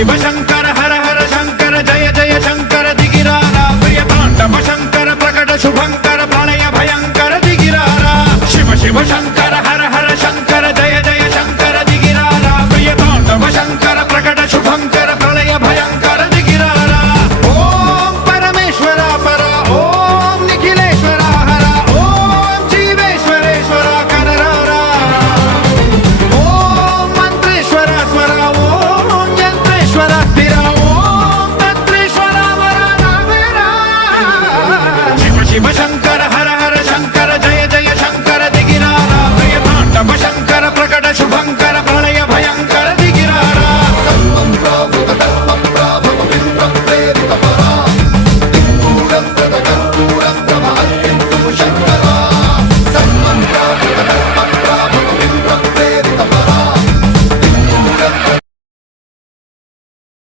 शिव शंकर हर हर शंकर जय जय शंकर दिगिरारा प्रिय तांडव शंकर प्रकट शुभंकर प्रलय भयंकर दिगिरारा शिव शिव शंकर